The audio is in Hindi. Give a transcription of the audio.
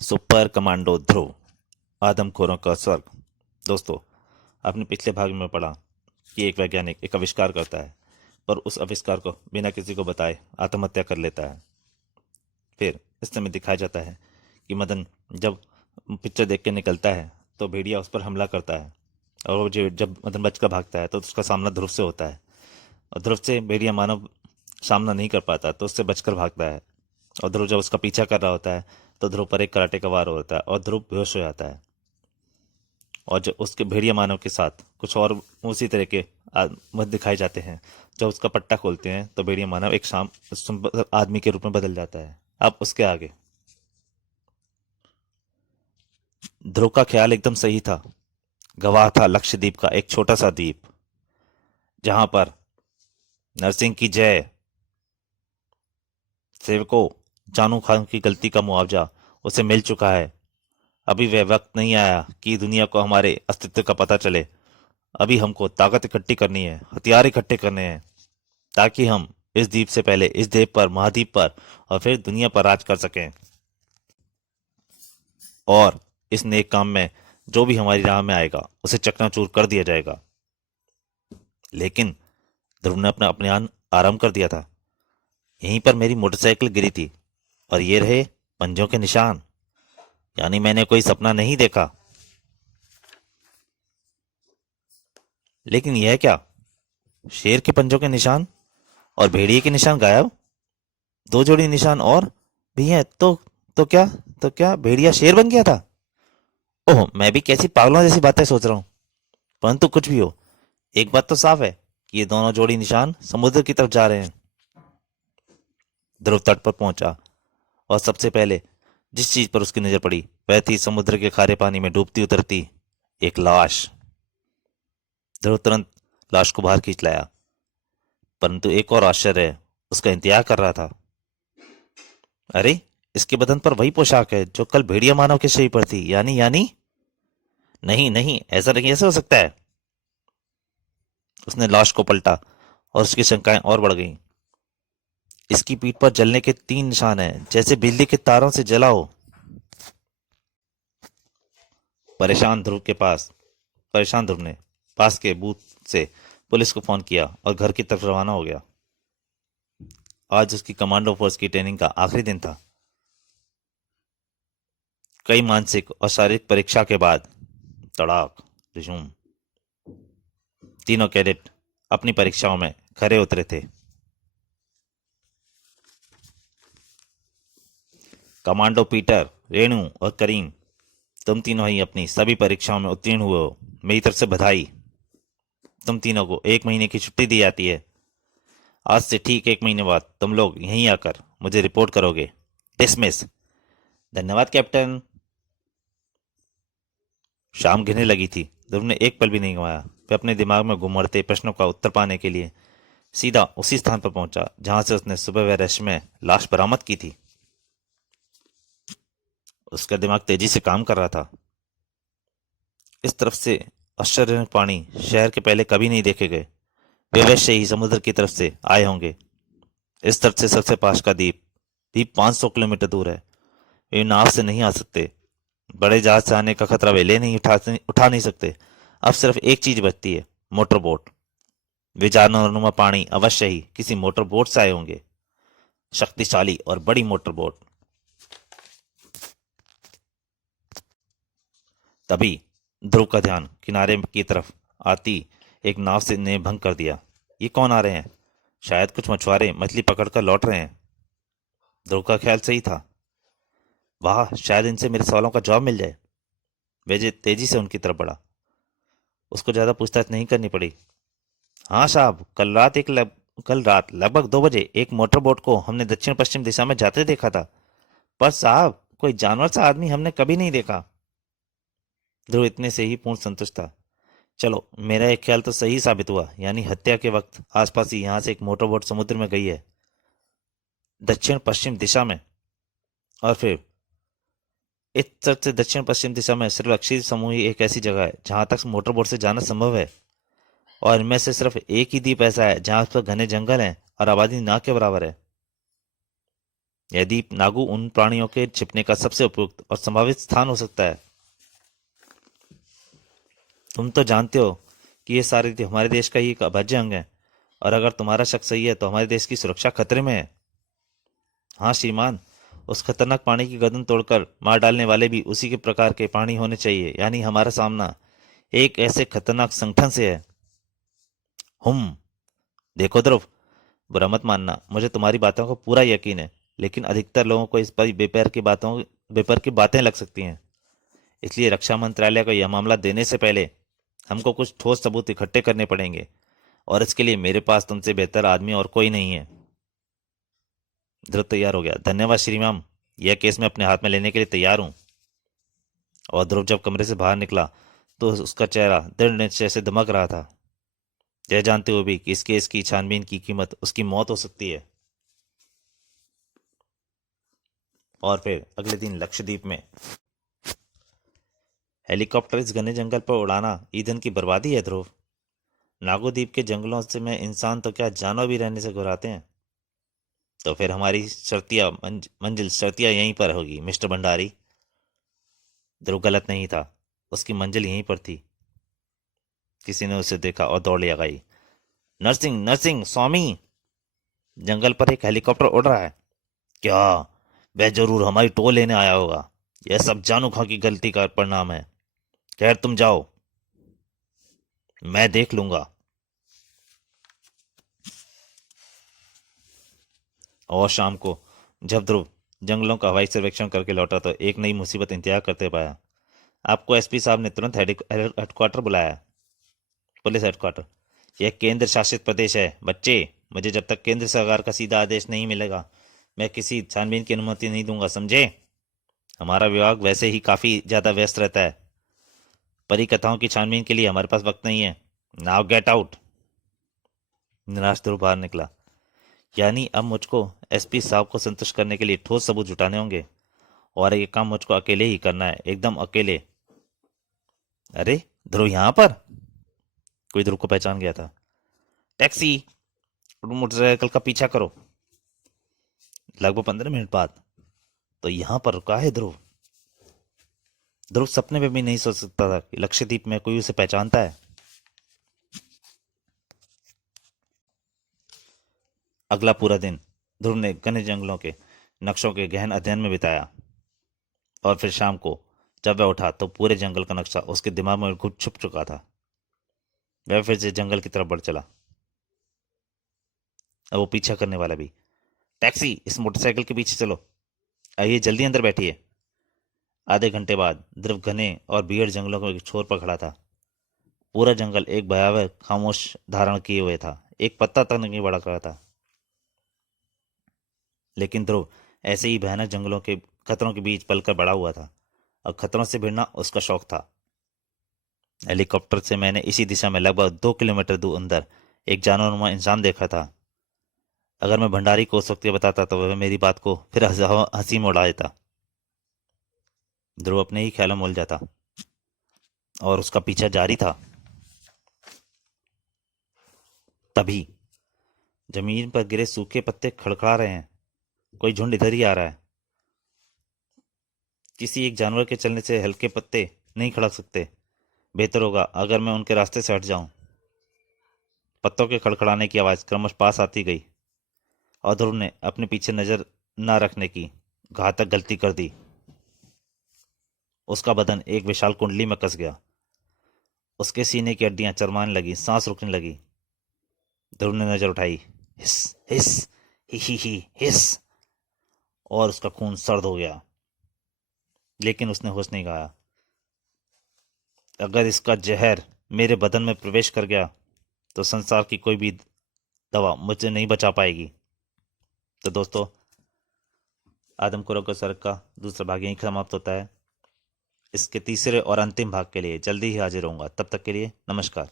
सुपर कमांडो ध्रुव, आदमखोरों का स्वर्ग। दोस्तों, आपने पिछले भाग में पढ़ा कि एक वैज्ञानिक एक आविष्कार करता है, पर उस आविष्कार को बिना किसी को बताए आत्महत्या कर लेता है। फिर इस समय दिखाया जाता है कि मदन जब पिक्चर देख के निकलता है तो भेड़िया उस पर हमला करता है, और वो जब मदन बचकर भागता है तो उसका सामना ध्रुव से होता है, और ध्रुव से भेड़िया मानव सामना नहीं कर पाता तो उससे बचकर भागता है। और ध्रुव जब उसका पीछा कर रहा होता है तो ध्रुव पर एक कराटे का वार होता है और ध्रुव बेहोश हो जाता है। और जो उसके भेड़िया मानव के साथ कुछ और उसी तरह के मत दिखाए जाते हैं। जब उसका पट्टा खोलते हैं तो भेड़िया मानव एक शाम आदमी के रूप में बदल जाता है। अब उसके आगे ध्रुव का ख्याल एकदम सही था। गवाह था लक्षद्वीप का एक छोटा सा द्वीप, जहां पर नरसिंह की जय, सेवकों, जानू खान की गलती का मुआवजा उसे मिल चुका है। अभी वह वक्त नहीं आया कि दुनिया को हमारे अस्तित्व का पता चले। अभी हमको ताकत इकट्ठी करनी है, हथियार इकट्ठे करने हैं, ताकि हम इस द्वीप से पहले इस द्वीप पर, महाद्वीप पर और फिर दुनिया पर राज कर सकें। और इस नेक काम में जो भी हमारी राह में आएगा उसे चकनाचूर कर दिया जाएगा। लेकिन ध्रुव ने अपना अपमान आरंभ कर दिया था। यहीं पर मेरी मोटरसाइकिल गिरी थी और ये रहे पंजों के निशान। यानी मैंने कोई सपना नहीं देखा। लेकिन यह क्या, शेर के पंजों के निशान और भेड़िए के निशान गायब। दो जोड़ी निशान और भी हैं तो क्या तो क्या भेड़िया शेर बन गया था? ओह, मैं भी कैसी पागलों जैसी बातें सोच रहा हूँ। परंतु कुछ भी हो, एक बात तो साफ है कि ये दोनों जोड़ी निशान समुद्र की तरफ जा रहे हैं। ध्रुव तट पर पहुंचा और सबसे पहले जिस चीज पर उसकी नजर पड़ी वह थी समुद्र के खारे पानी में डूबती उतरती एक लाश। ध्रुव तुरंत लाश को बाहर खींच लाया, परंतु एक और आश्चर्य उसका इंतजार कर रहा था। अरे, इसके बदन पर वही पोशाक है जो कल भेड़िया मानव के शरीर पर थी। यानी नहीं नहीं, ऐसा नहीं, ऐसा हो सकता है। उसने लाश को पलटा और उसकी शंकाएं और बढ़ गईं। इसकी पीठ पर जलने के 3 निशान हैं, जैसे बिजली के तारों से जला हो। परेशान ध्रुव के पास परेशान ध्रुव ने पास के बूथ से पुलिस को फोन किया और घर की तरफ रवाना हो गया। आज उसकी कमांडो फोर्स की ट्रेनिंग का आखिरी दिन था। कई मानसिक और शारीरिक परीक्षा के बाद तड़ाक रिज्यूम तीनों कैडेट अपनी परीक्षाओं में खरे उतरे थे। कमांडो पीटर, रेणु और करीम, तुम तीनों ही अपनी सभी परीक्षाओं में उत्तीर्ण हुए हो। मेरी तरफ से बधाई। तुम तीनों को 1 महीने की छुट्टी दी जाती है। आज से ठीक 1 महीने बाद तुम लोग यहीं आकर मुझे रिपोर्ट करोगे। डिसमिस। धन्यवाद कैप्टन। शाम घिरने लगी थी। ध्रुव ने एक पल भी नहीं गंवाया। वह अपने दिमाग में घुमड़ते प्रश्नों का उत्तर पाने के लिए सीधा उसी स्थान पर पहुंचा जहां से उसने सुबह व रश में लाश बरामद की थी। उसका दिमाग तेजी से काम कर रहा था। इस तरफ से आश्चर्यजनक प्राणी शहर के पहले कभी नहीं देखे गए। वे वैसे ही समुद्र की तरफ से आए होंगे। इस तरफ से सबसे पास का द्वीप भी 500 किलोमीटर दूर है। वे नाव से नहीं आ सकते। बड़े जहाज से आने का खतरा वे ले नहीं उठा नहीं सकते। अब सिर्फ एक चीज बचती है, मोटर बोट। वे जानवरनुमा प्राणी अवश्य ही किसी मोटर बोट से आए होंगे। शक्तिशाली और बड़ी मोटर बोट। तभी ध्रुव का ध्यान किनारे की तरफ आती एक नाव से ने भंग कर दिया। ये कौन आ रहे हैं? शायद कुछ मछुआरे मछली पकड़कर लौट रहे हैं। ध्रुव का ख्याल सही था। वाह, शायद इनसे मेरे सवालों का जवाब मिल जाए। वे तेजी से उनकी तरफ बढ़ा। उसको ज्यादा पूछताछ नहीं करनी पड़ी। हाँ साहब, कल रात लगभग 2 बजे एक मोटर बोट को हमने दक्षिण पश्चिम दिशा में जाते देखा था। पर साहब, कोई जानवर सा आदमी हमने कभी नहीं देखा। ध्रुव इतने से ही पूर्ण संतुष्ट था। चलो, मेरा एक ख्याल तो सही साबित हुआ। यानी हत्या के वक्त आसपास ही यहाँ से एक मोटर बोट समुद्र में गई है, दक्षिण पश्चिम दिशा में। और फिर इस तरफ से दक्षिण पश्चिम दिशा में सिर्फ लक्षद्वीप समूह ही एक ऐसी जगह है जहां तक मोटर बोट से जाना संभव है। और इनमें से सिर्फ एक ही द्वीप ऐसा है जहां उस पर घने जंगल हैं और आबादी ना के बराबर है। यह द्वीप नागू उन प्राणियों के छिपने का सबसे उपयुक्त और संभावित स्थान हो सकता है। तुम तो जानते हो कि ये सारे हमारे देश का ही एक अविभाज्य अंग है, और अगर तुम्हारा शक सही है तो हमारे देश की सुरक्षा खतरे में है। हाँ श्रीमान, उस खतरनाक पानी की गर्दन तोड़कर मार डालने वाले भी उसी के प्रकार के प्राणी होने चाहिए, यानी हमारा सामना एक ऐसे खतरनाक संगठन से है। हम देखो ध्रुव, बुरा मत मानना, मुझे तुम्हारी बातों को पूरा यकीन है, लेकिन अधिकतर लोगों को इस पर बेपर की बातें लग सकती हैं। इसलिए रक्षा मंत्रालय को यह मामला देने से पहले हमको कुछ ठोस सबूत इकट्ठे करने पड़ेंगे, और इसके लिए मेरे पास तुमसे बेहतर आदमी और कोई नहीं है। ध्रुव तैयार हो गया। धन्यवाद श्रीमान, यह केस मैं अपने हाथ में लेने के लिए तैयार हूं। और ध्रुव जब कमरे से बाहर निकला तो उसका चेहरा दृढ़ निश्चय से दमक रहा था, यह जानते हुए भी कि इस केस की छानबीन की कीमत उसकी मौत हो सकती है। और फिर अगले दिन लक्षद्वीप में हेलीकॉप्टर इस घने जंगल पर उड़ाना ईंधन की बर्बादी है ध्रुव। नागो द्वीप के जंगलों से में इंसान तो क्या जानवर भी रहने से घबराते हैं। तो फिर हमारी मंजिल शर्तिया यहीं पर होगी मिस्टर भंडारी। ध्रुव गलत नहीं था, उसकी मंजिल यहीं पर थी। किसी ने उसे देखा और दौड़ लिया गई। नर्सिंग नर्सिंग स्वामी, जंगल पर एक हेलीकॉप्टर उड़ रहा है। क्या? वह जरूर हमारी टो लेने आया होगा। यह सब जानू खां की गलती का परिणाम है। खैर तुम जाओ, मैं देख लूंगा। और शाम को जब ध्रुव जंगलों का हवाई सर्वेक्षण करके लौटा तो एक नई मुसीबत इंतजार करते पाया। आपको एसपी साहब ने तुरंत हेडक्वार्टर बुलाया। पुलिस हेडक्वार्टर, यह केंद्र शासित प्रदेश है बच्चे। मुझे जब तक केंद्र सरकार का सीधा आदेश नहीं मिलेगा मैं किसी छानबीन की अनुमति नहीं दूंगा, समझे? हमारा विभाग वैसे ही काफी ज्यादा व्यस्त रहता है। परी कथाओं की छानबीन के लिए हमारे पास वक्त नहीं है। Now get out. निराश ध्रुव बाहर निकला। यानी अब मुझको एसपी साहब को संतुष्ट करने के लिए ठोस सबूत जुटाने होंगे, और ये काम मुझको अकेले ही करना है, एकदम अकेले। अरे ध्रुव यहाँ पर? कोई ध्रुव को पहचान गया था। टैक्सी, मोटरसाइकिल का पीछा करो। लगभग 15 मिनट बाद तो यहाँ पर रुका है ध्रुव। ध्रुव सपने में भी नहीं सोच सकता था कि लक्षद्वीप में कोई उसे पहचानता है। अगला पूरा दिन ध्रुव ने घने जंगलों के नक्शों के गहन अध्ययन में बिताया, और फिर शाम को जब वह उठा तो पूरे जंगल का नक्शा उसके दिमाग में घुट छुप चुका था। वह फिर से जंगल की तरफ बढ़ चला। अब वो पीछा करने वाला भी। टैक्सी, इस मोटरसाइकिल के पीछे चलो। आइए जल्दी अंदर बैठिए। आधे घंटे बाद ध्रुव घने और भीड़ जंगलों के एक छोर पर खड़ा था। पूरा जंगल एक भयावह खामोश धारण किए हुए था, एक पत्ता तक नहीं बढ़ा रहा था। लेकिन ध्रुव ऐसे ही भयानक जंगलों के खतरों के बीच पलकर बड़ा हुआ था, और खतरों से भिड़ना उसका शौक था। हेलीकॉप्टर से मैंने इसी दिशा में लगभग 2 किलोमीटर दूर अंदर एक जानवरुमा इंसान देखा था। अगर मैं भंडारी को उस वक्त ये बताता तो वह मेरी बात को फिर हंसी में उड़ा देता। ध्रुव अपने ही ख्यालों में उलझा जाता, और उसका पीछा जारी था। तभी जमीन पर गिरे सूखे पत्ते खड़खड़ा रहे हैं। कोई झुंड इधर ही आ रहा है। किसी एक जानवर के चलने से हल्के पत्ते नहीं खड़क सकते। बेहतर होगा अगर मैं उनके रास्ते से हट जाऊं। पत्तों के खड़खड़ाने की आवाज क्रमश पास आती गई, और ध्रुव ने अपने पीछे नजर न रखने की घातक गलती कर दी। उसका बदन एक विशाल कुंडली में कस गया। उसके सीने की हड्डियां चरमाने लगी, सांस रुकने लगी। ध्रुव ने नजर उठाई। हिस हिस, ही हिस, और उसका खून सर्द हो गया। लेकिन उसने होश नहीं गया। अगर इसका जहर मेरे बदन में प्रवेश कर गया तो संसार की कोई भी दवा मुझे नहीं बचा पाएगी। तो दोस्तों, आदमखोरों के सर का दूसरा भाग यहीं समाप्त होता है। इसके तीसरे और अंतिम भाग के लिए जल्दी ही हाजिर होऊंगा। तब तक के लिए नमस्कार।